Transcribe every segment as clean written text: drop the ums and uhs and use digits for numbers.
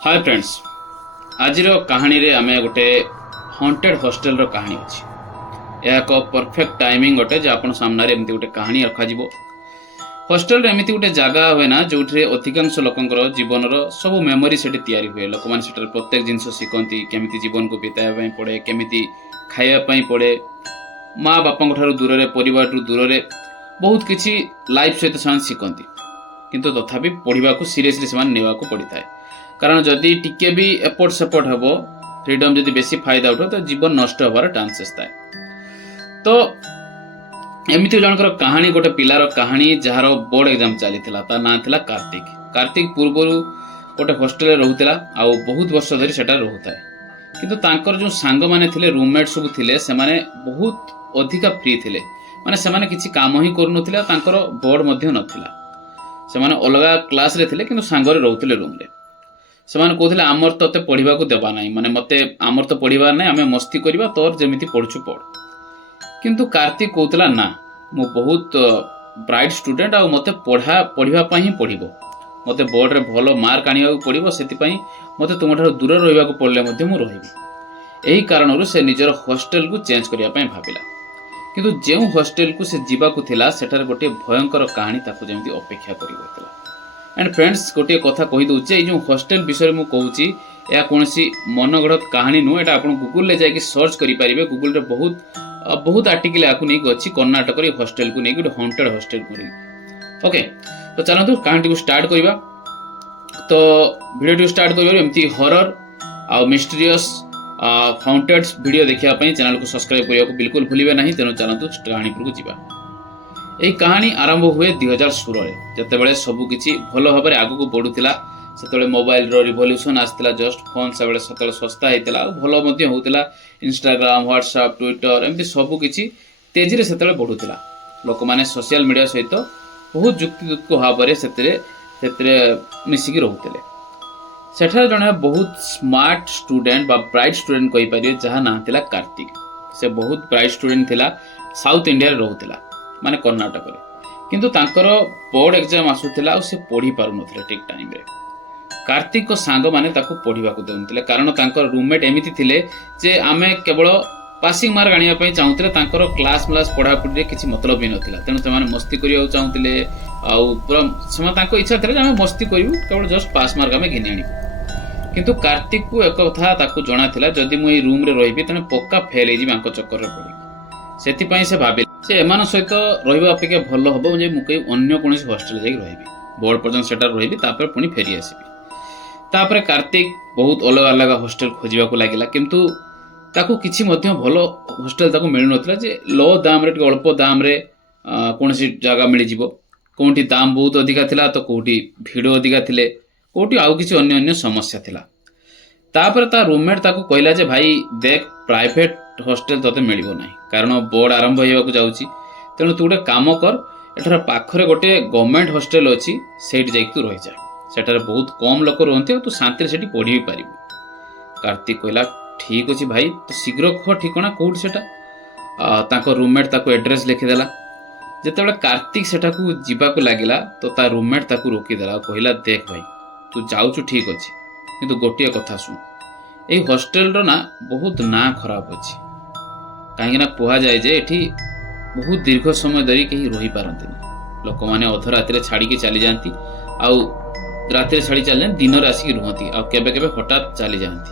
Hi friends, आज कहानी रे आमे गोटे हॉन्टेड हॉस्टल रो कहानी अछि। यह एक परफेक्ट टाइमिंग गोटे जे आपन सामने रे एमती गोटे कहानी रखा जिवो। हॉस्टल रे एमती गोटे जगह होए ना जोठरे अधिकांश लोकंकर जीवन रो सब मेमोरी सेठी तयारी हुए। लोक माने सेटर प्रत्येक जिंस शिखंती केमिति जीवन को बिताया पई पड़े, केमिति खाଇବା पई पड़े, माँ बापा ठारू दूर रे परिवार रु दूर रे बहुत किछि लाइफ सहित से शिखंती। किंतु तथापि पढ़ा को सीरियसली से नेवा को पड़ी थाए। कारण जदि टिके भी एपट सेपट हम फ्रीडम जदि बेसी फायदा उठो तो जीवन नष्ट होबार चांसेस थाए। तो एमती जनकर कहानी गोटे पिलार कहानी जार बोर्ड एग्जाम चली ता ना थिला कार्तिक। कार्तिक पूर्वर गोटे हॉस्टेल रोला आउ बहुत वर्ष धरी सेटा रोता है। किंतु तांकर जो सांग माने थिले रूममेट सब थिले से माने बहुत अधिका फ्री थिले। माने से माने किछि काम ही करू नथिला, तांकर बोर्ड मध्य नथिला। से माने अलगा क्लास रे थिले किंतु सांगरे रहउथिले रूम रे। से माने कहथिले आमर तते पढिबा को देबा नाही, माने मते आमर तो पढिबा नाही, आमे मस्ती करिबा, तोर जेमिति पढछु पढ। किंतु कार्तिक कहथिला ना, मु बहुत ब्राइट स्टूडेंट आ मते पढिबा पई ही पढिबो। मते बोर्ड रे भलो मार्क आनिबा को पडिबो, सेति पई मते तुमठार दूर रहइबा को पडले मते मु रहिबी। एही कारणरु से निजर हॉस्टेल को चेंज करिया पई भाबिला। किंतु जेउ हॉस्टेल को से जीवा को थिला सेठार गोटे भयंकर कहानी ताकू जेमिति अपेक्षा करि होइतला। एंड फ्रेंड्स, गोटे कथा कहि दउचे, ए जो हॉस्टेल विषय मु कहूची या कोनसी मनगढ़त कहानी नु। एटा आपण गूगल ले जाय कि सर्च करि परिबे। गूगल रे बहुत आर्टिकल आकु नै गछि कर्नाटक रे हॉस्टेल को नै गोटे हॉन्टेड हॉस्टेल को। ओके, तो चलंतु कहानी को स्टार्ट करिबा। तो वीडियो स्टार्ट करिबा एमती हॉरर आ मिस्टीरियस हॉन्टेड वीडियो देखिया पई चैनल को सब्सक्राइब करिया को बिल्कुल भूलिबे नाही। तेनो चलंतु कहानी पर को जिबा। एही कहानी आरंभ हुए 2016 रे, जतेबेले सबु किछि भलो भाबरे आगु को बढ़ुतिला। सेतेबेले मोबाइल रो रिवोल्यूशन आस्तिला, जस्ट फोन सेबेले सेतेबेले सस्ता हेतिला, भलो मध्ये होतिला। इंस्टाग्राम, व्हाट्सएप, ट्विटर एमती सबु किछि तेजी रे सेतेबेले बढ़ुतिला। लोक माने सोशल मीडिया सहित बहुत युक्तियुक्त भाबरे सेतेरे मिसिकी रहउतिले। सेठार जणे बहुत स्मार्ट स्टूडेंट बा ब्राइट स्टूडेंट कहि परिए, जहा ना थिला कार्तिक। से बहुत ब्राइट स्टूडेंट थिला, साउथ इंडिया रे रहउतिला, माने कर्नाटक रे। किंतु तांकर बोर्ड एग्जाम आसुथिला आ से पढ़ी पारु नथिले ठीक टाइम रे। कार्तिक को सांग माने ताको पढ़िबा को देउनथिले, कारण तांकर रूममेट एमिति थिले जे आमे केवल पासिंग मार्क आनिया पई चाहुथिले। तांकर क्लास पढ़ा पढ़ी रे किछि मतलब भी नथिला। तेनु से माने मस्ती करिया चाहुथिले, आ पूरा समा तांको इच्छा थिले जे आमे मस्ती करिवु, केवल जस्ट पास मार्क आमे घिनि आनिबु। किंतु कार्तिक को एक कथा ताको जणा थिला, जदि मु ए रूम रे रहिबि तने पक्का फेल हेजि बांको चक्कर रे पड़ी। सेति पई से भाबि से एमान सहित रहिबा अपेक्षा भलो हबो जे मु कई अन्य कोनसी हॉस्टल जाई रहिबी, बोर्ड पर्यंत सेटा रहिबी, तापर पुनी फेरी आसीबी। तापर कार्तिक बहुत अलग अलग हॉस्टल खोजिबा को लागिला, किंतु ताको किछि मध्य भलो हॉस्टल ताको मिलु नथिला। जे लो दाम रे, अल्प दाम रे कोनसी जगह मिलि जिवो। कोंठी दाम बहुत अधिका थिला तो कोंठी भीड़ अधिका थिले, कोंठी आउ किछि अन्य समस्या थिला। तापर ता रूममेट ताको कहला जे भाई देख, प्राइवेट हॉस्टल तते मिलिबो नाही, कारण बोर्ड आरंभ होइबा को जाउची। तेणु तू गोटे काम कर, एठार पाखरे गोटे गवर्नमेंट हॉस्टल अछि, सेठी जाई तू रहि जा। सेठार बहुत कम लोक रहंती, तू शांति सेठी पढ़ी भी पारिबो। कार्तिक कहला ठीक अछि भाई, तो शीघ्र कह ठिकाना कोउठी सेटा। ताको रूममेट ताको एड्रेस लिखि देला। जेतेबेले कार्तिक सेटा को जिबा को लागिला तो ता रूममेट ताको रोकी देला, कहला देख भाई तू जाउछु ठीक अछि, किंतु गोटिए कथा सुन, एही हॉस्टल रो ना बहुत ना खराब अछि। कहीं कह जाए जे एठी बहुत दीर्घ समय धरी कहीं रही पारती। लोक मैंने अध राति छाड़ी चली जाती, आउ राति छाड़ी चली जाती, दिन में आसिक रुहति, आउ केबे केबे हठात चली जाती।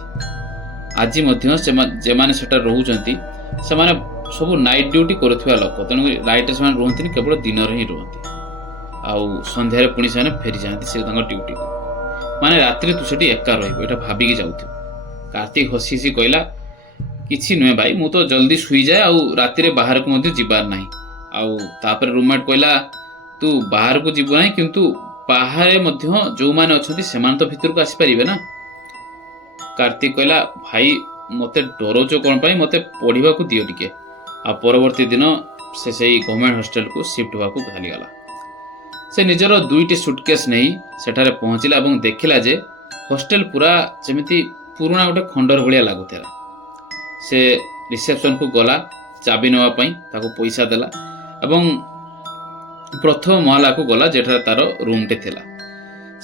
आज जेमाने सेटा रोचंती से माने सब नाइट ड्यूटी करुवा लोक, तेणु राइट से रुहति, केवल दिन में ही रुहति। आउ संध्यारे पुणी से फेरी जाती से ड्यूटी को, माने राति तू सेठी एका रहिबो, एटा भाबिकी जाउथि। कार्तिक हसी हसी कहला किछि नुहे भाई, मु तो जल्दी सुई जाए, आउ राति रे बाहर को मध्य जिबार नाही। आउ तापर रूममेट कहला तू बाहर को जिबो नाही, किंतु बाहर मध्य जो माने अछंती सेमान तो भीतर को आसी परिबे ना। कार्तिक कहला भाई मते डरोचो कोन पई, मते पढिबा को दियो टिके। आ परवर्ती दिन से सेही गवर्नमेंट हॉस्टल को शिफ्ट होबा को भाली गला। से निजर दुईटी सुटकेस नहीं सेठारे पहुंचला और देखिला जे हॉस्टल पूरा जेमिति पुराना गोटे खंडर भाया लगुला। से रिसेप्शन को गला चाबी नापी, ताको पैसा देला एवं प्रथम महला को गला जेठारे तार रूमटे थिला।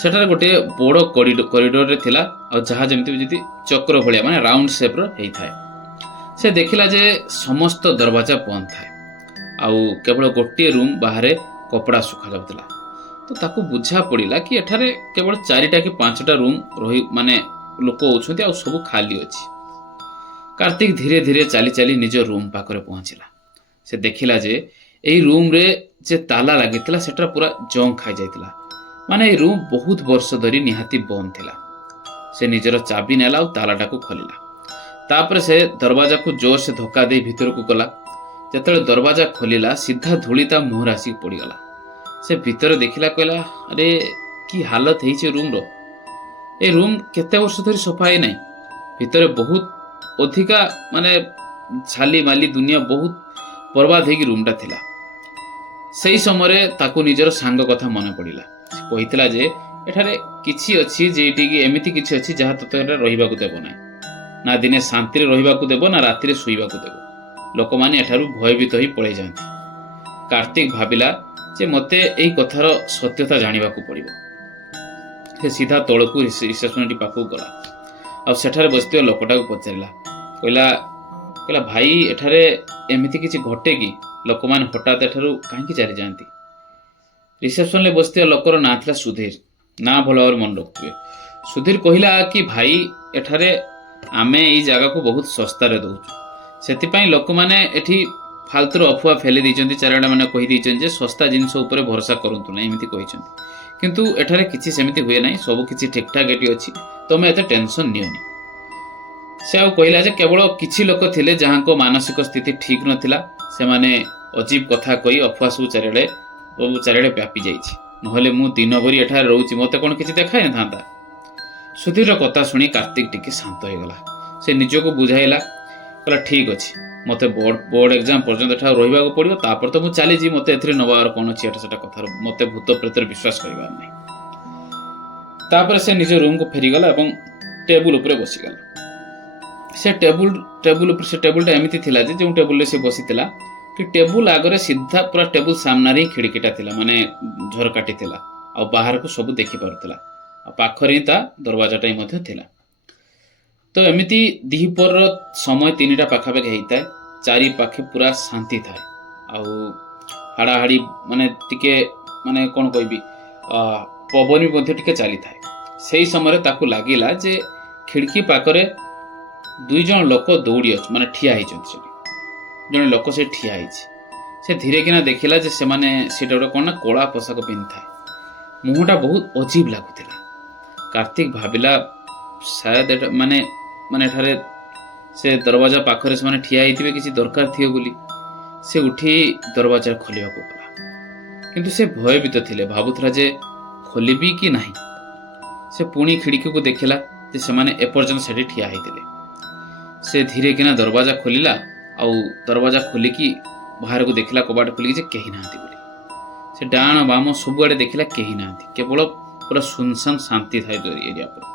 ସେଠାରେ ଗୋଟେ ବଡ଼ କରିଡୋରରେ ଥିଲା ଆଉ ଯାହା ଯେମିତି ଯଦି ଚକ୍ର ଭଳିଆ ମାନେ ରାଉଣ୍ଡ ସେପ୍ର ହେଇଥାଏ। ସେ ଦେଖିଲା ଯେ ସମସ୍ତ ଦରବାଜା ବନ୍ଦ ଥାଏ ଆଉ କେବଳ ଗୋଟିଏ ରୁମ୍ ବାହାରେ କପଡ଼ା ଶୁଖାଯାଉଥିଲା। ତ ତାକୁ ବୁଝା ପଡ଼ିଲା କି ଏଠାରେ କେବଳ 4ଟା କି 5ଟା ରୁମ୍ ମାନେ ଲୋକ ଅଛନ୍ତି ଆଉ ସବୁ ଖାଲି ଅଛି। କାର୍ତ୍ତିକ ଧୀରେ ଧୀରେ ଚାଲି ଚାଲି ନିଜ ରୁମ୍ ପାଖରେ ପହଞ୍ଚିଲା। ସେ ଦେଖିଲା ଯେ ଏଇ ରୁମ୍ରେ ଯେ ତାଲା ଲାଗିଥିଲା ସେଟା ପୁରା ଜଙ୍ଗ ଖାଇଯାଇଥିଲା। ମାନେ ଏଇ ରୁମ୍ ବହୁତ ବର୍ଷ ଧରି ନିହାତି ବନ୍ଦ ଥିଲା। ସେ ନିଜର ଚାବି ନେଲା ଆଉ ତାଲାଟାକୁ ଖୋଲିଲା। ତାପରେ ସେ ଦରବାଜାକୁ ଜୋରସେ ଧକ୍କା ଦେଇ ଭିତରକୁ ଗଲା। ଯେତେବେଳେ ଦରବାଜା ଖୋଲିଲା ସିଧା ଧୂଳି ତା ମୁହଁରେ ଆସିକି ପଡ଼ିଗଲା। ସେ ଭିତରେ ଦେଖିଲା, କହିଲା ଆରେ କି ହାଲତ ହେଇଛି ରୁମ୍ର। ଏ ରୁମ୍ କେତେ ବର୍ଷ ଧରି ସଫା ହେଇନାହିଁ। ଭିତରେ ବହୁତ ଅଧିକା ମାନେ ଝାଲି ମାଲି ଦୁନିଆ ବହୁତ ବର୍ବାଦ ହେଇକି ରୁମ୍ଟା ଥିଲା। ସେଇ ସମୟରେ ତାକୁ ନିଜର ସାଙ୍ଗ କଥା ମନେ ପଡ଼ିଲା। ସେ କହିଥିଲା ଯେ ଏଠାରେ କିଛି ଅଛି ଯେଠିକି ଏମିତି କିଛି ଅଛି ଯାହା ତୋତେ ଏଠାରେ ରହିବାକୁ ଦେବ ନାହିଁ। ନା ଦିନେ ଶାନ୍ତିରେ ରହିବାକୁ ଦେବ ନା ରାତିରେ ଶୋଇବାକୁ ଦେବ। ଲୋକମାନେ ଏଠାରୁ ଭୟଭୀତ ହୋଇ ପଳେଇ ଯାଆନ୍ତି। କାର୍ତ୍ତିକ ଭାବିଲା ଯେ ମୋତେ ଏଇ କଥାର ସତ୍ୟତା ଜାଣିବାକୁ ପଡ଼ିବ। ସେ ସିଧା ତଳକୁ ରିସେପସନିଷ୍ଟ ପାଖକୁ ଗଲା ଆଉ ସେଠାରେ ବସିଥିବା ଲୋକଟାକୁ ପଚାରିଲା। କହିଲା ଭାଇ ଏଠାରେ ଏମିତି କିଛି ଘଟେ କି ଲୋକମାନେ ହଠାତ୍ ଏଠାରୁ କାହିଁକି ଚାଲିଯାଆନ୍ତି? ରିସେପସନରେ ବସିଥିବା ଲୋକର ନାଁ ଥିଲା ସୁଧୀର। ନା ଭଲ ଭାବରେ ମନେ ରଖୁଥିବେ। ସୁଧୀର କହିଲା କି ଭାଇ ଏଠାରେ ଆମେ ଏଇ ଜାଗାକୁ ବହୁତ ଶସ୍ତାରେ ଦେଉଛୁ। ସେଥିପାଇଁ ଲୋକମାନେ ଏଠି ଫାଲତୁର ଅଫୁଆ ଫେଲି ଦେଇଛନ୍ତି। ଚାରିଆଡ଼େ ମାନେ କହିଦେଇଛନ୍ତି ଯେ ଶସ୍ତା ଜିନିଷ ଉପରେ ଭରସା କରନ୍ତୁ ନାହିଁ, ଏମିତି କହିଛନ୍ତି। କିନ୍ତୁ ଏଠାରେ କିଛି ସେମିତି ହୁଏ ନାହିଁ, ସବୁ କିଛି ଠିକଠାକ ଏଠି ଅଛି, ତମେ ଏତେ ଟେନସନ ନିଅନି। ସେ ଆଉ କହିଲା ଯେ କେବଳ କିଛି ଲୋକ ଥିଲେ ଯାହାଙ୍କ ମାନସିକ ସ୍ଥିତି ଠିକ ନଥିଲା। ସେମାନେ ଅଜୀବ କଥା କହି ଅଫୁଆ ସବୁ ଚାରିଆଡ଼େ ବ୍ୟାପି ଯାଇଛି। ନହେଲେ ମୁଁ ଦିନ ଭରି ଏଠାରେ ରହୁଛି, ମୋତେ କ'ଣ କିଛି ଦେଖାଇନଥାନ୍ତା? ସୁଧୀରର କଥା ଶୁଣି କାର୍ତ୍ତିକ ଟିକେ ଶାନ୍ତ ହେଇଗଲା। ସେ ନିଜକୁ ବୁଝାଇଲା, କହିଲା ଠିକ ଅଛି, ମୋତେ ବୋର୍ଡ ଏକ୍ଜାମ ପର୍ଯ୍ୟନ୍ତ ଏଠାରେ ରହିବାକୁ ପଡ଼ିବ। ତାପରେ ତ ମୁଁ ଚାଲିଯିବି, ମୋତେ ଏଥିରେ ନେବାର କ'ଣ ଅଛି? ଏଟା ସେଟା କଥାର ମୋତେ ଭୂତ ପ୍ରେତରେ ବିଶ୍ୱାସ କରିବାର ନାହିଁ। ତାପରେ ସେ ନିଜ ରୁମ୍କୁ ଫେରିଗଲା ଏବଂ ଟେବୁଲ ଉପରେ ବସିଗଲା। ସେ ଟେବୁଲଟା ଏମିତି ଥିଲା ଯେ ଯେଉଁ ଟେବୁଲରେ ସେ ବସିଥିଲା କି ଟେବୁଲ ଆଗରେ ସିଧା ପୁରା ଟେବୁଲ ସାମ୍ନାରେ ହିଁ ଖିଡ଼ିକିଟା ଥିଲା, ମାନେ ଝରକାଟି ଥିଲା ଆଉ ବାହାରକୁ ସବୁ ଦେଖିପାରୁଥିଲା। ଆଉ ପାଖରେ ହିଁ ତା ଦରବାଜାଟା ହିଁ ମଧ୍ୟ ଥିଲା। ତ ଏମିତି ଦିହିପରର ସମୟ 3ଟା ପାଖାପାଖି ହେଇଥାଏ। ଚାରିପାଖେ ପୁରା ଶାନ୍ତି ଥାଏ ଆଉ ହାଡ଼ାହାଡ଼ି ମାନେ ଟିକେ ମାନେ କ'ଣ କହିବି ପବନ ବି ମଧ୍ୟ ଟିକେ ଚାଲିଥାଏ। ସେଇ ସମୟରେ ତାକୁ ଲାଗିଲା ଯେ ଖିଡ଼ିକି ପାଖରେ 2 ଜଣ ଲୋକ ମାନେ ଠିଆ ହେଇଛନ୍ତି। ସେଠି ଜଣେ ଲୋକ ସେ ଠିଆ ହେଇଛି। ସେ ଧୀରେ କିନା ଦେଖିଲା ଯେ ସେମାନେ ସେଟା ଗୋଟେ କ'ଣ ନା କଳା ପୋଷାକ ପିନ୍ଧିଥାଏ। ମୁହଁଟା ବହୁତ ଅଜୀବ ଲାଗୁଥିଲା। କାର୍ତ୍ତିକ ଭାବିଲା ସାୟଦ ଏଟା ମାନେ ଏଠାରେ ସେ ଦରବାଜା ପାଖରେ ସେମାନେ ଠିଆ ହେଇଥିବେ, କିଛି ଦରକାର ଥିବ ବୋଲି। ସେ ଉଠି ଦରବାଜା ଖୋଲିବାକୁ ଗଲା, କିନ୍ତୁ ସେ ଭୟଭୀତ ଥିଲେ। ଭାବୁଥିଲା ଯେ ଖୋଲିବି କି ନାହିଁ। ସେ ପୁଣି ଖିଡ଼ିକିକୁ ଦେଖିଲା ଯେ ସେମାନେ ଏପର୍ଯ୍ୟନ୍ତ ସେଠି ଠିଆ ହେଇଥିଲେ। ସେ ଧୀରେ କିନା ଦରବାଜା ଖୋଲିଲା ଆଉ ଦରବାଜା ଖୋଲିକି ବାହାରକୁ ଦେଖିଲା, କବାଟ ଖୋଲିକି ଯେ କେହି ନାହାନ୍ତି ବୋଲି। ସେ ଡାହାଣ ବାମ ସବୁଆଡ଼େ ଦେଖିଲା, କେହି ନାହାନ୍ତି। କେବଳ ପୁରା ସୁନସାନ ଶାନ୍ତି ଥାଏ ଏରିଆ ପୁରା।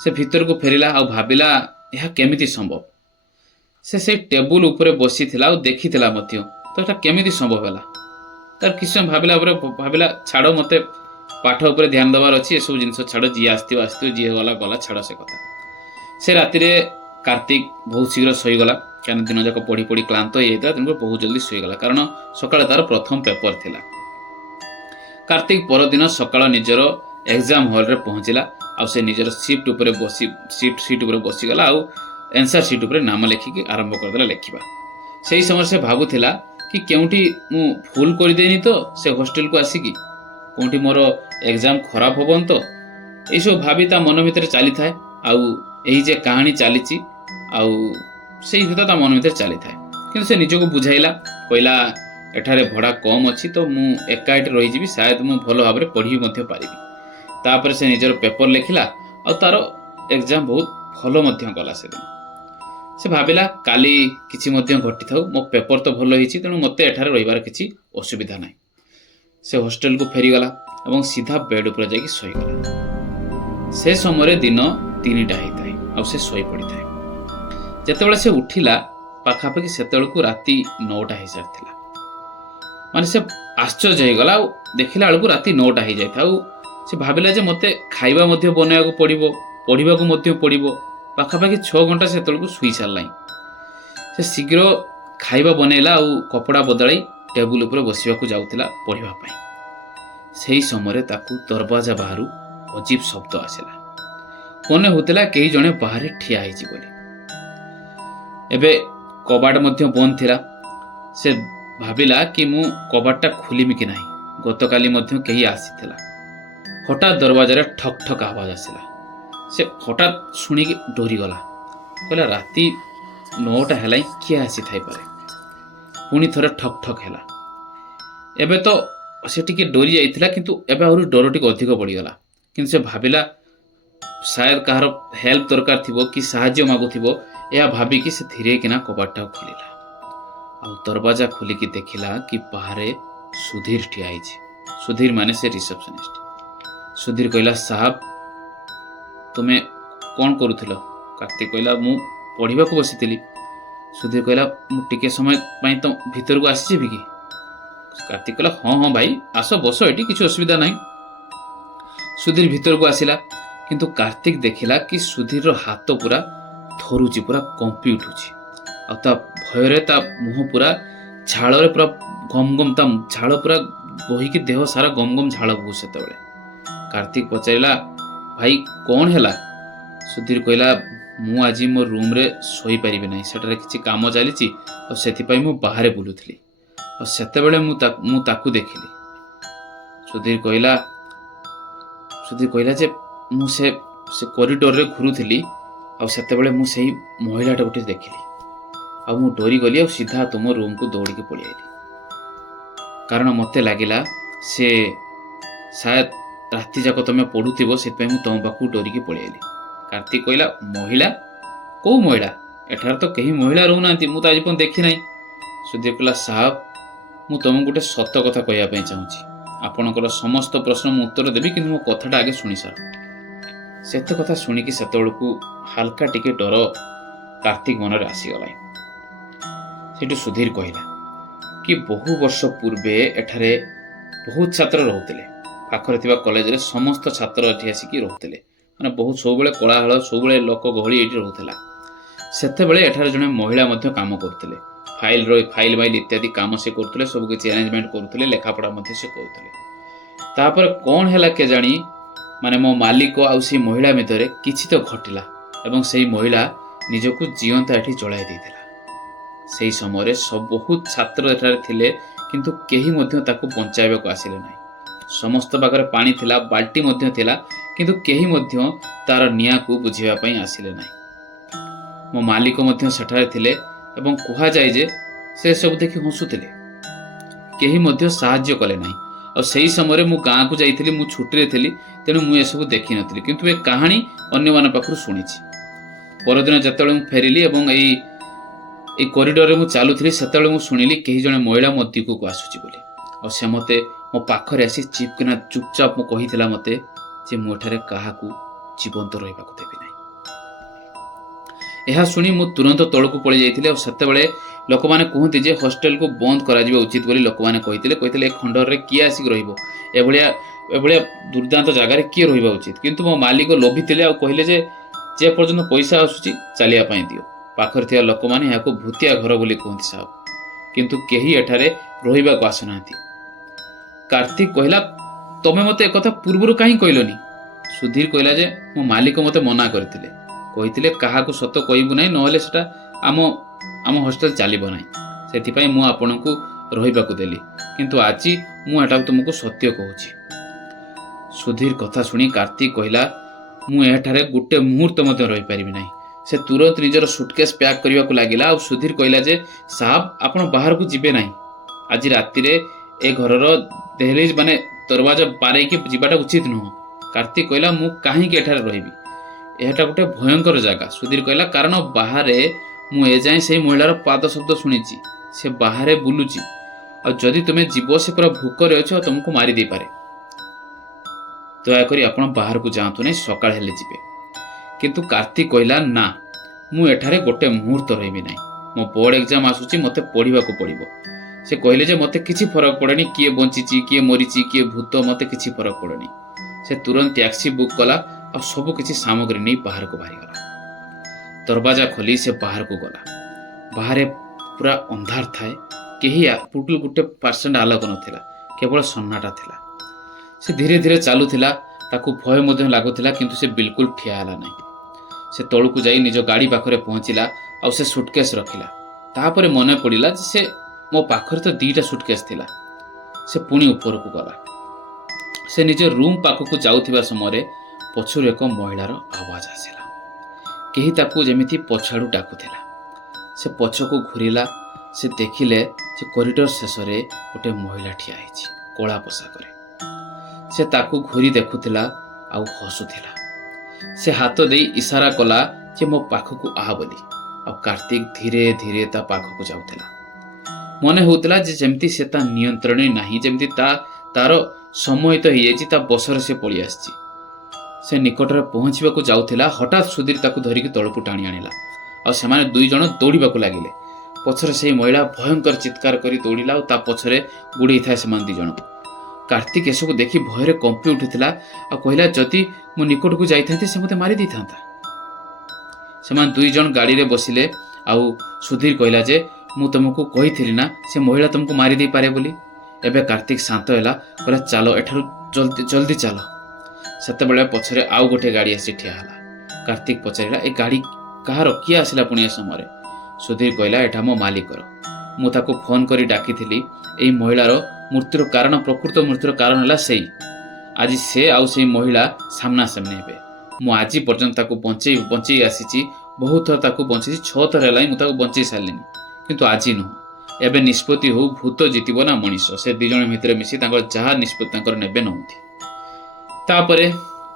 ସେ ଭିତରକୁ ଫେରିଲା ଆଉ ଭାବିଲା ଏହା କେମିତି ସମ୍ଭବ। ସେ ସେଇ ଟେବୁଲ ଉପରେ ବସିଥିଲା ଆଉ ଦେଖିଥିଲା ମଧ୍ୟ, ତ ଏଟା କେମିତି ସମ୍ଭବ ହେଲା? ତାର କିଛି ସମୟ ଭାବିଲା ପରେ ଭାବିଲା ଛାଡ଼, ମୋତେ ପାଠ ଉପରେ ଧ୍ୟାନ ଦେବାର ଅଛି, ଏସବୁ ଜିନିଷ ଛାଡ଼, ଯିଏ ଆସିଥିବ ଯିଏ ଗଲା ଛାଡ଼ ସେ କଥା। ସେ ରାତିରେ କାର୍ତ୍ତିକ ବହୁତ ଶୀଘ୍ର ଶୋଇଗଲା, କାରଣ ଦିନ ଯାକ ପଢ଼ି ପଢ଼ି କ୍ଳାନ୍ତ ହେଇଯାଇଥିଲା। ତେଣୁ ବହୁତ ଜଲ୍ଦି ଶୋଇଗଲା, କାରଣ ସକାଳେ ତାର ପ୍ରଥମ ପେପର ଥିଲା। କାର୍ତ୍ତିକ ପରଦିନ ସକାଳ ନିଜର ଏକ୍ଜାମ ହଲରେ ପହଞ୍ଚିଲା ଆଉ ସେ ନିଜର ସିଟ୍ ଉପରେ ବସିଗଲା ଆଉ ଆନ୍ସର ସିଟ୍ ଉପରେ ନାମ ଲେଖିକି ଆରମ୍ଭ କରିଦେଲା ଲେଖିବା। ସେହି ସମୟରେ ସେ ଭାବୁଥିଲା କି କେଉଁଠି ମୁଁ ଭୁଲ କରିଦେଇନି ତ ସେ ହଷ୍ଟେଲକୁ ଆସିକି, କେଉଁଠି ମୋର ଏକ୍ଜାମ ଖରାପ ହବନି ତ, ଏଇସବୁ ଭାବି ତା ମନ ଭିତରେ ଚାଲିଥାଏ। ଆଉ ଏହି ଯେ କାହାଣୀ ଚାଲିଛି ଆଉ ସେଇ କଥା ତା ମନ ଭିତରେ ଚାଲିଥାଏ। କିନ୍ତୁ ସେ ନିଜକୁ ବୁଝାଇଲା, କହିଲା ଏଠାରେ ଭଡ଼ା କମ୍ ଅଛି, ତ ମୁଁ ଏକା ଏଠି ରହିଯିବି, ସାୟଦ ମୁଁ ଭଲ ଭାବରେ ପଢ଼ିବି ମଧ୍ୟ ପାରିବି। ତାପରେ ସେ ନିଜର ପେପର ଲେଖିଲା ଆଉ ତାର ଏକ୍ଜାମ ବହୁତ ଭଲ ମଧ୍ୟ ଗଲା ସେଦିନ। ସେ ଭାବିଲା କାଲି କିଛି ମଧ୍ୟ ଘଟିଥାଉ, ମୋ ପେପର ତ ଭଲ ହେଇଛି, ତେଣୁ ମୋତେ ଏଠାରେ ରହିବାର କିଛି ଅସୁବିଧା ନାହିଁ। ସେ ହଷ୍ଟେଲକୁ ଫେରିଗଲା ଏବଂ ସିଧା ବେଡ୍ ଉପରେ ଯାଇକି ଶୋଇଗଲା। ସେ ସମୟରେ ଦିନ 3ଟା ହେଇଥାଏ ଆଉ ସେ ଶୋଇପଡ଼ିଥାଏ। ଯେତେବେଳେ ସେ ଉଠିଲା ପାଖାପାଖି ସେତେବେଳକୁ ରାତି 9ଟା ହେଇସାରିଥିଲା। ମାନେ ସେ ଆଶ୍ଚର୍ଯ୍ୟ ହେଇଗଲା ଆଉ ଦେଖିଲା ବେଳକୁ ରାତି 9ଟା ହେଇଯାଇଥାଏ ଆଉ ସେ ଭାବିଲା ଯେ ମୋତେ ଖାଇବା ମଧ୍ୟ ବନେଇବାକୁ ପଡ଼ିବ, ପଢ଼ିବାକୁ ମଧ୍ୟ ପଡ଼ିବ। ପାଖାପାଖି 6 ଘଣ୍ଟା ସେତେବେଳକୁ ଶୋଇ ସାରିଲାଣି। ସେ ଶୀଘ୍ର ଖାଇବା ବନେଇଲା ଆଉ କପଡ଼ା ବଦଳାଇ ଟେବୁଲ ଉପରେ ବସିବାକୁ ଯାଉଥିଲା ପଢ଼ିବା ପାଇଁ। ସେହି ସମୟରେ ତାକୁ ଦରବାଜା ବାହାରୁ ଅଜୀବ ଶବ୍ଦ ଆସିଲା। ମନେ ହେଉଥିଲା କେହି ଜଣେ ବାହାରେ ଠିଆ ହେଇଛି ବୋଲି। ଏବେ କବାଟ ମଧ୍ୟ ବନ୍ଦ ଥିଲା। ସେ ଭାବିଲା କି ମୁଁ କବାଟଟା ଖୋଲିବି କି ନାହିଁ, ଗତକାଲି ମଧ୍ୟ କେହି ଆସିଥିଲା। ହଠାତ୍ ଦରବାଜାରେ ଠକ୍ ଠକ୍ ଆବାଜ ଆସିଲା। ସେ ହଠାତ୍ ଶୁଣିକି ଡରିଗଲା। କହିଲା ରାତି 9ଟା ହେଲାଣି, କିଏ ଆସିଥାଇପାରେ। ପୁଣି ଥରେ ଠକ୍ ଠକ୍ ହେଲା। ଏବେ ତ ସେ ଟିକେ ଡରି ଯାଇଥିଲା, କିନ୍ତୁ ଏବେ ଆହୁରି ଡର ଟିକେ ଅଧିକ ବଢ଼ିଗଲା। କିନ୍ତୁ ସେ ଭାବିଲା ସାୟଦ କାହାର ହେଲ୍ପ ଦରକାର ଥିବ କି ସାହାଯ୍ୟ ମାଗୁଥିବ, ଏହା ଭାବିକି ସେ ଧୀରେ କିନା କବାଟଟାକୁ ଖୋଲିଲା। ଆଉ ଦରବାଜା ଖୋଲିକି ଦେଖିଲା କି ବାହାରେ ସୁଧୀର ଠିଆ ହେଇଛି। ସୁଧୀର ମାନେ ସେ ରିସେପସନିଷ୍ଟ। ସୁଧୀର କହିଲା ସାହାବ ତୁମେ କ'ଣ କରୁଥିଲ? କାର୍ତ୍ତିକ କହିଲା ମୁଁ ପଢ଼ିବାକୁ ବସିଥିଲି। ସୁଧୀର କହିଲା ମୁଁ ଟିକେ ସମୟ ପାଇଁ ତ ଭିତରକୁ ଆସିଯିବି କି? କାର୍ତ୍ତିକ କହିଲା ହଁ ହଁ ଭାଇ ଆସ ବସ, ଏଠି କିଛି ଅସୁବିଧା ନାହିଁ। ସୁଧୀର ଭିତରକୁ ଆସିଲା, କିନ୍ତୁ କାର୍ତ୍ତିକ ଦେଖିଲା କି ସୁଧୀରର ହାତ ପୁରା ଥରୁଛି, ପୁରା କମ୍ପି ଉଠୁଛି। ଆଉ ତା ଭୟରେ ତା ମୁହଁ ପୁରା ଝାଳରେ ପୁରା ଗମ ଗମ, ତା ଝାଳ ପୁରା ବହିକି ଦେହ ସାରା ଗମ ଗମ ଝାଳ ବହୁ। ସେତେବେଳେ କାର୍ତ୍ତିକ ପଚାରିଲା ଭାଇ କ'ଣ ହେଲା? ସୁଧୀର କହିଲା ମୁଁ ଆଜି ମୋ ରୁମ୍ରେ ଶୋଇପାରିବି ନାହିଁ, ସେଠାରେ କିଛି କାମ ଚାଲିଛି ଆଉ ସେଥିପାଇଁ ମୁଁ ବାହାରେ ବୁଲୁଥିଲି। ଆଉ ସେତେବେଳେ ମୁଁ ତାକୁ ଦେଖିଲି। ସୁଧୀର କହିଲା ଯେ ମୁଁ ସେ କରିଡରରେ ଘୁରୁଥିଲି ଆଉ ସେତେବେଳେ ମୁଁ ସେଇ ମହିଳାଟା ଗୋଟେ ଦେଖିଲି। ଆଉ ମୁଁ ଡରିଗଲି ଆଉ ସିଧା ତୁମ ରୁମ୍କୁ ଦୌଡ଼ିକି ପଳେଇଆଇଲି। କାରଣ ମୋତେ ଲାଗିଲା ସେ ସାୟଦ ରାତି ଯାକ ତମେ ପଢ଼ୁଥିବ, ସେଥିପାଇଁ ମୁଁ ତମ ପାଖକୁ ଡରିକି ପଳେଇଆଇଲି। କାର୍ତ୍ତିକ କହିଲା ମହିଳା? କେଉଁ ମହିଳା? ଏଠାରେ ତ କେହି ମହିଳା ରହୁନାହାନ୍ତି, ମୁଁ ତ ଆଜି ପର୍ଯ୍ୟନ୍ତ ଦେଖି ନାହିଁ। ସୁଧୀର କହିଲା ସାହେବ ମୁଁ ତମକୁ ଗୋଟେ ସତ କଥା କହିବା ପାଇଁ ଚାହୁଁଛି। ଆପଣଙ୍କର ସମସ୍ତ ପ୍ରଶ୍ନ ମୁଁ ଉତ୍ତର ଦେବି, କିନ୍ତୁ ମୋ କଥାଟା ଆଗେ ଶୁଣିସାର। ସେତେ କଥା ଶୁଣିକି ସେତେବେଳକୁ ହାଲକା ଟିକେ ଡର କାର୍ତ୍ତିକ ମନରେ ଆସିଗଲା। ସେଠୁ ସୁଧୀର କହିଲା କି ବହୁ ବର୍ଷ ପୂର୍ବେ ଏଠାରେ ବହୁତ ଛାତ୍ର ରହୁଥିଲେ। ପାଖରେ ଥିବା କଲେଜରେ ସମସ୍ତ ଛାତ୍ର ଏଠି ଆସିକି ରହୁଥିଲେ। ମାନେ ବହୁତ ସବୁବେଳେ କୋଳାହଳ, ସବୁବେଳେ ଲୋକ ଗହଳି ଏଇଠି ରହୁଥିଲା। ସେତେବେଳେ ଏଠାରେ ଜଣେ ମହିଳା ମଧ୍ୟ କାମ କରୁଥିଲେ। ଫାଇଲ ଇତ୍ୟାଦି କାମ ସେ କରୁଥିଲେ, ସବୁ କିଛି ଆରେଞ୍ଜମେଣ୍ଟ କରୁଥିଲେ, ଲେଖାପଢ଼ା ମଧ୍ୟ ସେ କରୁଥିଲେ। ତାପରେ କ'ଣ ହେଲା କେଜାଣି, ମାନେ ମୋ ମାଲିକ ଆଉ ସେଇ ମହିଳା ଭିତରେ କିଛି ତ ଘଟିଲା ଏବଂ ସେଇ ମହିଳା ନିଜକୁ ଜିଅନ୍ତା ଏଠି ଜଳାଇ ଦେଇଥିଲା। ସେହି ସମୟରେ ବହୁତ ଛାତ୍ର ଏଠାରେ ଥିଲେ, କିନ୍ତୁ କେହି ମଧ୍ୟ ତାକୁ ବଞ୍ଚାଇବାକୁ ଆସିଲେ ନାହିଁ। ସମସ୍ତ ପାଖରେ ପାଣି ଥିଲା, ବାଲ୍ଟି ମଧ୍ୟ ଥିଲା, କିନ୍ତୁ କେହି ମଧ୍ୟ ତାର ନିଆଁକୁ ବୁଝିବା ପାଇଁ ଆସିଲେ ନାହିଁ। ମୋ ମାଲିକ ମଧ୍ୟ ସେଠାରେ ଥିଲେ ଏବଂ କୁହାଯାଏ ଯେ ସେ ସବୁ ଦେଖି ହସୁଥିଲେ। କେହି ମଧ୍ୟ ସାହାଯ୍ୟ କଲେ ନାହିଁ। ଆଉ ସେହି ସମୟରେ ମୁଁ ଗାଁକୁ ଯାଇଥିଲି, ମୁଁ ଛୁଟିରେ ଥିଲି, ତେଣୁ ମୁଁ ଏସବୁ ଦେଖିନଥିଲି, କିନ୍ତୁ ଏ କାହାଣୀ ଅନ୍ୟମାନଙ୍କ ପାଖରୁ ଶୁଣିଛି। ପରଦିନ ଯେତେବେଳେ ମୁଁ ଫେରିଲି ଏବଂ ଏଇ କରିଡରରେ ମୁଁ ଚାଲୁଥିଲି, ସେତେବେଳେ ମୁଁ ଶୁଣିଲି କେହି ଜଣେ ମହିଳା ମୋ ଦିଗକୁ ଆସୁଛି ବୋଲି। ଆଉ ସେ ମୋତେ ମୋ ପାଖରେ ଆସି ଚୁପଚାପ କହିଥିଲା ମୋତେ ଯେ ମୁଁ ଏଠାରେ କାହାକୁ ଜୀବନ୍ତ ରହିବାକୁ ଦେବି ନାହିଁ। ଏହା ଶୁଣି ମୁଁ ତୁରନ୍ତ ତଳକୁ ପଳେଇ ଯାଇଥିଲି। ଆଉ ସେତେବେଳେ ଲୋକମାନେ କୁହନ୍ତି ଯେ ହଷ୍ଟେଲକୁ ବନ୍ଦ କରାଯିବା ଉଚିତ ବୋଲି ଲୋକମାନେ କହିଥିଲେ ଏ ଖଣ୍ଡରରେ କିଏ ଆସିକି ରହିବ, ଏଭଳିଆ ଦୁର୍ଦାନ୍ତ ଜାଗାରେ କିଏ ରହିବା ଉଚିତ। କିନ୍ତୁ ମୋ ମାଲିକ ଲୋଭିଥିଲେ ଆଉ କହିଲେ ଯେ ପର୍ଯ୍ୟନ୍ତ ପଇସା ଆସୁଛି ଚାଲିବା ପାଇଁ ଦିଅ। ପାଖରେ ଥିବା ଲୋକମାନେ ଏହାକୁ ଭୂତିଆ ଘର ବୋଲି କୁହନ୍ତି ସାହେବ, କିନ୍ତୁ କେହି ଏଠାରେ ରହିବାକୁ ଆସୁନାହାନ୍ତି। କାର୍ତ୍ତିକ କହିଲା ତମେ ମୋତେ ଏକଥା ପୂର୍ବରୁ କାହିଁ କହିଲନି? ସୁଧୀର କହିଲା ଯେ ମୋ ମାଲିକ ମୋତେ ମନା କହିଥିଲେ କାହାକୁ ସତ କହିବୁ ନାହିଁ, ନହେଲେ ସେଟା ଆମ ହଷ୍ଟେଲ ଚାଲିବ ନାହିଁ। ସେଥିପାଇଁ ମୁଁ ଆପଣଙ୍କୁ ରହିବାକୁ ଦେଲି, କିନ୍ତୁ ଆଜି ମୁଁ ଏଟାକୁ ତୁମକୁ ସତ୍ୟ କହୁଛି। ସୁଧୀର କଥା ଶୁଣି କାର୍ତ୍ତିକ କହିଲା ମୁଁ ଏଠାରେ ଗୋଟେ ମୁହୂର୍ତ୍ତ ମଧ୍ୟ ରହିପାରିବି ନାହିଁ। ସେ ତୁରନ୍ତ ନିଜର ସୁଟକେସ୍ ପ୍ୟାକ୍ କରିବାକୁ ଲାଗିଲା। ଆଉ ସୁଧୀର କହିଲା ଯେ ସାହେବ ଆପଣ ବାହାରକୁ ଯିବେ ନାହିଁ, ଆଜି ରାତିରେ ଏ ଘରର ଦହଲିଜ ମାନେ ଦରବାଜା ପାରେଇକି ଯିବାଟା ଉଚିତ ନୁହଁ। କାର୍ତ୍ତିକ କହିଲା ମୁଁ କାହିଁକି ଏଠାରେ ରହିବି, ଏହାଟା ଗୋଟେ ଭୟଙ୍କର ଜାଗା। ସୁଧୀର କହିଲା କାରଣ ବାହାରେ ମୁଁ ଏଯାଏଁ ସେଇ ମହିଳାର ପାଦ ଶବ୍ଦ ଶୁଣିଛି, ସେ ବାହାରେ ବୁଲୁଛି। ଆଉ ଯଦି ତୁମେ ଯିବ ସେ ପୁରା ଭୋକରେ ଅଛି ଆଉ ତୁମକୁ ମାରି ଦେଇପାରେ। ଦୟାକରି ଆପଣ ବାହାରକୁ ଯାଆନ୍ତୁ ନାହିଁ, ସକାଳ ହେଲେ ଯିବେ। କିନ୍ତୁ କାର୍ତ୍ତିକ କହିଲା ନା, ମୁଁ ଏଠାରେ ଗୋଟେ ମୁହୂର୍ତ୍ତ ରହିବି ନାହିଁ। ମୋ ବୋର୍ଡ ଏକ୍ଜାମ ଆସୁଛି, ମୋତେ ପଢ଼ିବାକୁ ପଡ଼ିବ। ସେ କହିଲେ ଯେ ମୋତେ କିଛି ଫରକ ପଡ଼େନି କିଏ ବଞ୍ଚିଛି, କିଏ ମରିଛି, କିଏ ଭୂତ, ମୋତେ କିଛି ଫରକ ପଡ଼େନି। से तुरंत टैक्सी बुक कला और सब किसी सामग्री नहीं बाहर को बाहरी गला। दरवाजा खोली से बाहर को गला। बाहर पूरा अंधार थाए कहीं टोटल गोटे परसेंट आलोक नथिला, केवल सन्नाटा थिला। से धीरे धीरे चलुला, ताकू भय मध्य लागुला, किंतु से बिल्कुल ठिया हैला नहीं। से तळकू जाई निज गाड़ी पाखरे पहुंचिला और से सुटकेस रखिला। तापर मने पड़िला जे से मो पाखरे तो 2टा सुटकेस थिला। से पुणी ऊपर को गला। से निज रूम पाखक जाउथिबा समय पछुर एक महिलार आवाज आसिला। केही ताकू जेमिति पछाड़ू डाकुथिला। से पछको घुरिला। से देखिले जे कॉरिडोर शेष रे गोटे महिला ठिया होइछि कला पोशाकरे। से ताकू घुरी देखुथिला आउ हसुथिला। से हाथ दे इशारा कला जे मो पाखकू आ बोली। आ कार्तिक धीरे धीरे ता पाखकू जाउथिला। मने होउतला जे जेमती से ता नियंत्रण नाही, जेमती तार समय तो ही ता बसर से पड़ी आसी। से निकट रे पहुंचबा को जाउथिला, हठात सुधीर ताकू धरिकी तळकू टाणी आनिला। आ सेमाने 2 जण दौड़ीबा को लागिले। पछरे से महिला भयंकर चित्कार करी दौड़िला और ता पछरे गुड़ी था से 2 जण। कार्तिक एसबू देखि भୟରେ कंपी उठिथिला आ कहला जदि मो निकट को जाइथांते से मते मारी दिथांता। सेमान 2 जण गाड़ी रे बसिले। आउ सुधीर कहला जे मु तुमको कहिथिली ना से महिला तुमको मारी दे पारे बोली। एबे कार्तिक शांत हैला, कहला चलो एठारु जल्दी जल्दी चलो। सेते बेले पछरे आउ गोटे गाड़ी आसी ठिया हला। कार्तिक पचारिला ए गाड़ी कहार किए आसिला पुणी ए समय। सुधीर कहला एठा मो मालिकर। मु ताको फोन करी डाकिथिली। एई महिलार मृत्युर कारण, प्रकृत मृत्युर कारण है से आज से आउ से महिला सामना सामने हे। मु आज पर्यंत ताको बंचई आसी। बहुत थर ताको बंचई, 6 थर है मुझे बंचई सारे, किंतु आज नुह। एबे निष्पत्ति हो भूत जीतब ना मनीष। से 2 जण भितर मिसी जहाँ निष्पत्ति नेबे नौथि। तापरे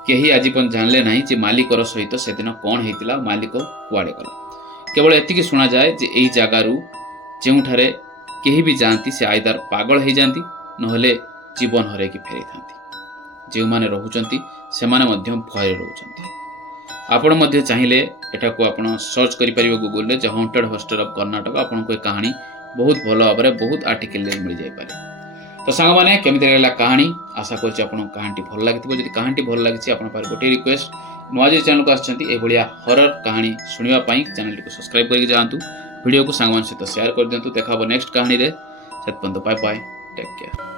केही आज पण जानले नाही जे मालिकर सहित से दिन कौन होता, मालिक कुआडे गला। केवल एतिकी शुणा जाए जे एही जगारू जेउठारे केही भी जाती से आइदर पागल हो जाती नहले जीवन हरैकी फेरी थांती। जो माने रहुचंती सेमाने मध्य भय रहुचंती। आपण मध्य चाहिए एटाको आपण सर्च करि परिबे गूगल रे जे हॉन्टेड हॉस्टल ऑफ कर्नाटक। आपण को कहानी बहुत भल भाव में बहुत आर्टिकल मिल जाय पारे। तो सांग माने केमिति लागला कहानी, आशा करछि आपण कहानी भल लागिथिबो। जदि कहानी भल लागिछि आपण पार गोटे रिक्वेस्ट, नुआ जे चैनल को आछंती ए भलिया हॉरर कहानी सुनिबा पई चैनल को सब्सक्राइब करके जांतु। वीडियो को सांगमान सहित शेयर कर दिंतु। देखा नेक्स्ट कहानी रे। सेत पंत बाय बाय, टेक केयर।